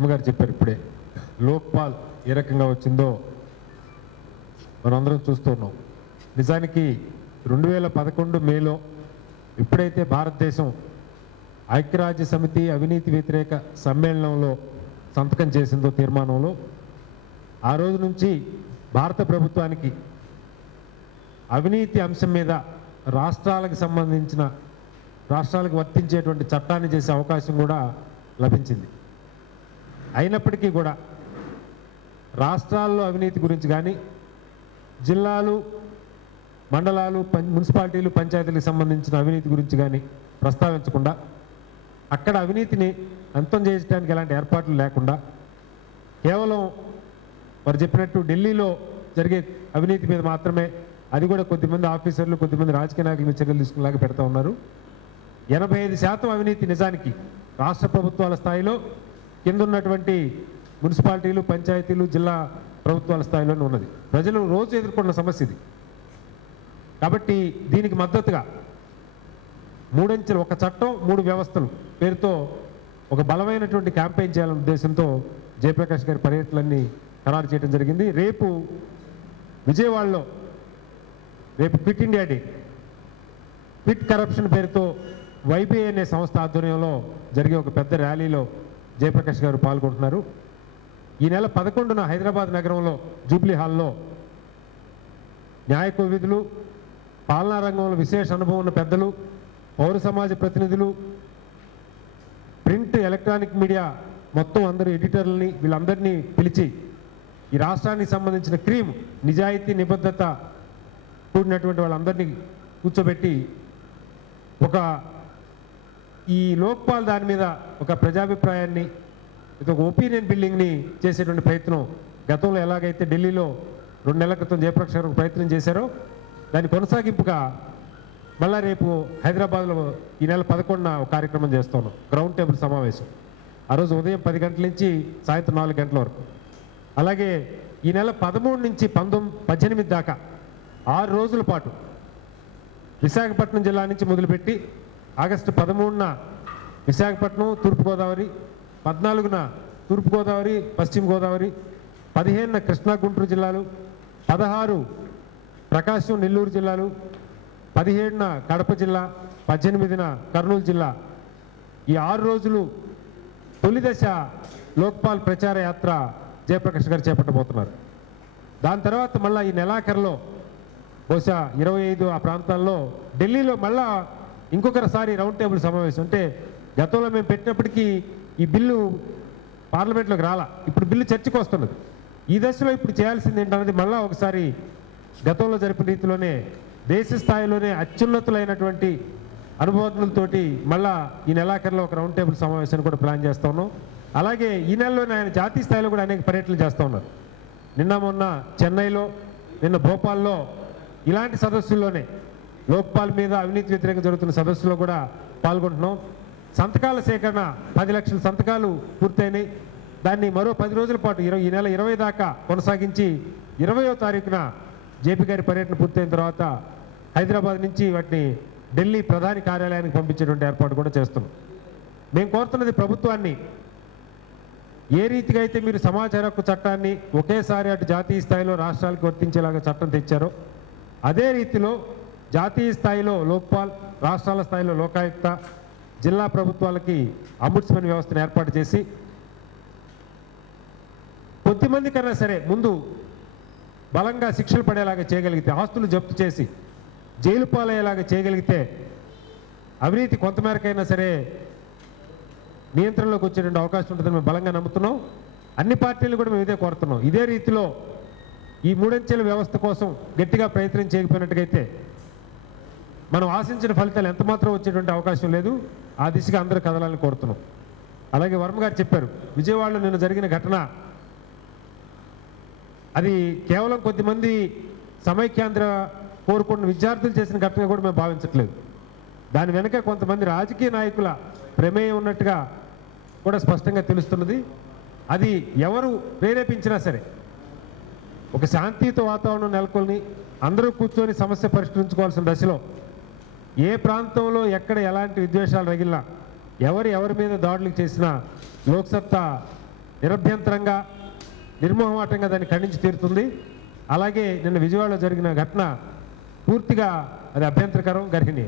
వర్మ గారు చెప్పారు ఇప్పుడే, లోక్పాల్ ఏ రకంగా వచ్చిందో మనందరం చూస్తున్నాం. నిజానికి 2011 మేలో ఎప్పుడైతే భారతదేశం ఐక్యరాజ్య సమితి అవినీతి వ్యతిరేక సమ్మేళనంలో సంతకం చేసిందో తీర్మానంలో, ఆ రోజు నుంచి భారత ప్రభుత్వానికి అవినీతి అంశం మీద రాష్ట్రాలకు వర్తించేటువంటి చట్టాన్ని చేసే అవకాశం కూడా లభించింది. అయినప్పటికీ కూడా రాష్ట్రాల్లో అవినీతి గురించి కానీ, జిల్లాలు, మండలాలు, మున్సిపాలిటీలు, పంచాయతీలకు సంబంధించిన అవినీతి గురించి కానీ ప్రస్తావించకుండా, అక్కడ అవినీతిని అంతం చేయడానికి ఎలాంటి ఏర్పాట్లు లేకుండా, కేవలం వారు చెప్పినట్టు ఢిల్లీలో జరిగే అవినీతి మీద మాత్రమే, అది కూడా కొద్దిమంది ఆఫీసర్లు, కొద్దిమంది రాజకీయ నాయకులు చర్యలు తీసుకునేలాగా పెడతా ఉన్నారు. 85% అవినీతి నిజానికి రాష్ట్ర ప్రభుత్వాల స్థాయిలో, కింద ఉన్నటువంటి మున్సిపాలిటీలు, పంచాయతీలు, జిల్లా ప్రభుత్వాల స్థాయిలోనే ఉన్నది. ప్రజలు రోజు ఎదుర్కొన్న సమస్య ఇది. కాబట్టి దీనికి మద్దతుగా మూడంచెలు, ఒక చట్టం 3 వ్యవస్థలు పేరుతో ఒక బలమైనటువంటి క్యాంపెయిన్ చేయాలనే ఉద్దేశంతో జయప్రకాష్ గారి పర్యటనలన్నీ ఖరారు చేయడం జరిగింది. రేపు విజయవాడలో quit India day, quit corruption పేరుతో వైబీఐ అనే సంస్థ ఆధ్వర్యంలో జరిగే ఒక పెద్ద ర్యాలీలో జయప్రకాష్ గారు పాల్గొంటున్నారు. ఈ నెల 11న హైదరాబాద్ నగరంలో జూబ్లీ హాల్లో న్యాయ కోవిదులు, పాలనా రంగంలో విశేష అనుభవం ఉన్న పెద్దలు, పౌర సమాజ ప్రతినిధులు, ప్రింట్, ఎలక్ట్రానిక్ మీడియా మొత్తం అందరూ ఎడిటర్లని వీళ్ళందరినీ పిలిచి ఈ రాష్ట్రానికి సంబంధించిన క్రీమ్, నిజాయితీ, నిబద్ధత కూడినటువంటి వాళ్ళందరినీ కూర్చోబెట్టి ఈ లోక్పాల్ దాని మీద ఒక ప్రజాభిప్రాయాన్ని, ఒక ఒపీనియన్ బిల్డింగ్ని చేసేటువంటి ప్రయత్నం గతంలో ఎలాగైతే ఢిల్లీలో 2 నెలల క్రితం జయప్రకాష్ గారు ప్రయత్నం చేశారో దాని కొనసాగింపుగా మళ్ళా రేపు హైదరాబాద్లో ఈ నెల 11న ఒక కార్యక్రమం చేస్తున్నాం, గ్రౌండ్ టేబుల్ సమావేశం. ఆ రోజు ఉదయం 10 గంటల నుంచి సాయంత్రం 4 గంటల వరకు. అలాగే ఈ నెల 13 నుంచి 18 దాకా 6 రోజుల పాటు విశాఖపట్నం జిల్లా నుంచి మొదలుపెట్టి ఆగస్టు 13న విశాఖపట్నం, తూర్పుగోదావరి, 14న తూర్పుగోదావరి, పశ్చిమ గోదావరి, 15న కృష్ణా, గుంటూరు జిల్లాలు, 16 ప్రకాశం, నెల్లూరు జిల్లాలు, 17న కడప జిల్లా, 18న కర్నూలు జిల్లా. ఈ 6 రోజులు తొలి దశ లోక్పాల్ ప్రచార యాత్ర జయప్రకాష్ గారు చేపట్టబోతున్నారు. దాని తర్వాత మళ్ళీ ఈ నెలాఖరులో బహుశా 25 ఆ ప్రాంతాల్లో ఢిల్లీలో మళ్ళా ఇంకొకసారి రౌండ్ టేబుల్ సమావేశం. అంటే గతంలో మేము పెట్టినప్పటికీ ఈ బిల్లు పార్లమెంట్లోకి రాలా, ఇప్పుడు బిల్లు చర్చకు వస్తున్నది. ఈ దశలో ఇప్పుడు చేయాల్సింది ఏంటన్నది మళ్ళా ఒకసారి గతంలో జరిపిన రీతిలోనే దేశ స్థాయిలోనే అత్యున్నతులైనటువంటి అనుభవజ్ఞులతోటి మళ్ళా ఈ నెలాఖరులో ఒక రౌండ్ టేబుల్ సమావేశాన్ని కూడా ప్లాన్ చేస్తూ ఉన్నాం. అలాగే ఈ నెలలోనే ఆయన జాతీయ స్థాయిలో కూడా అనేక పర్యటనలు చేస్తూ ఉన్నారు. మొన్న చెన్నైలో, నిన్న భోపాల్లో ఇలాంటి సదస్సుల్లోనే లోక్పాల్ మీద అవినీతి వ్యతిరేకంగా జరుగుతున్న సదస్సులో కూడా పాల్గొంటున్నాం. సంతకాల సేకరణ 10 లక్షల సంతకాలు పూర్తయినాయి. దాన్ని మరో 10 రోజుల పాటు ఈ నెల 20 దాకా కొనసాగించి 20వ తారీఖున జేపీ గారి పర్యటన పూర్తయిన తర్వాత హైదరాబాద్ నుంచి వాటిని ఢిల్లీ ప్రధాని కార్యాలయానికి పంపించేటువంటి ఏర్పాటు కూడా చేస్తున్నాం. మేము కోరుతున్నది ప్రభుత్వాన్ని, ఏ రీతిగా అయితే మీరు సమాచార హక్కు చట్టాన్ని ఒకేసారి అటు జాతీయ స్థాయిలో రాష్ట్రాలకు వర్తించేలాగా చట్టం తెచ్చారో అదే రీతిలో జాతీయ స్థాయిలో లోక్పాల్, రాష్ట్రాల స్థాయిలో లోకాయుక్త, జిల్లా ప్రభుత్వాలకి అంబుడ్స్మన్ వ్యవస్థను ఏర్పాటు చేసి కొద్దిమంది కన్నా సరే ముందు బలంగా శిక్షలు పడేలాగా చేయగలిగితే, ఆస్తులు జప్తు చేసి జైలు పాలయ్యేలాగా చేయగలిగితే అవినీతి కొంతమేరకైనా సరే నియంత్రణలోకి వచ్చేటువంటి అవకాశం ఉంటుందని మేము బలంగా నమ్ముతున్నాం. అన్ని పార్టీలు కూడా మేము ఇదే కోరుతున్నాం. ఇదే రీతిలో ఈ 3 అంచెల వ్యవస్థ కోసం గట్టిగా ప్రయత్నం చేయకపోయినట్టుగైతే మనం ఆశించిన ఫలితాలు ఎంతమాత్రం వచ్చేటువంటి అవకాశం లేదు. ఆ దిశగా అందరూ కదలాలని కోరుతున్నాం. అలాగే వర్మ గారు చెప్పారు, విజయవాడలో నిన్న జరిగిన ఘటన అది కేవలం కొద్దిమంది సమైక్యాంధ్ర కోరుకున్న విద్యార్థులు చేసిన ఘటన కూడా మేము భావించట్లేదు. దాని వెనక కొంతమంది రాజకీయ నాయకుల ప్రమేయం ఉన్నట్టుగా కూడా స్పష్టంగా తెలుస్తున్నది. అది ఎవరు ప్రేరేపించినా సరే ఒక శాంతియుత వాతావరణం నెలకొని అందరూ కూర్చొని సమస్య పరిష్కరించుకోవాల్సిన దశలో ఏ ప్రాంతంలో ఎక్కడ ఎలాంటి విద్వేషాలు రగిలినా ఎవరి మీద దాడులు చేసినా లోక్సత్తా నిరభ్యంతరంగా నిర్మోహమాటంగా దాన్ని ఖండించి తీరుతుంది. అలాగే నిన్న విజయవాడలో జరిగిన ఘటన పూర్తిగా అది అభ్యంతరకరం, గర్హిణి.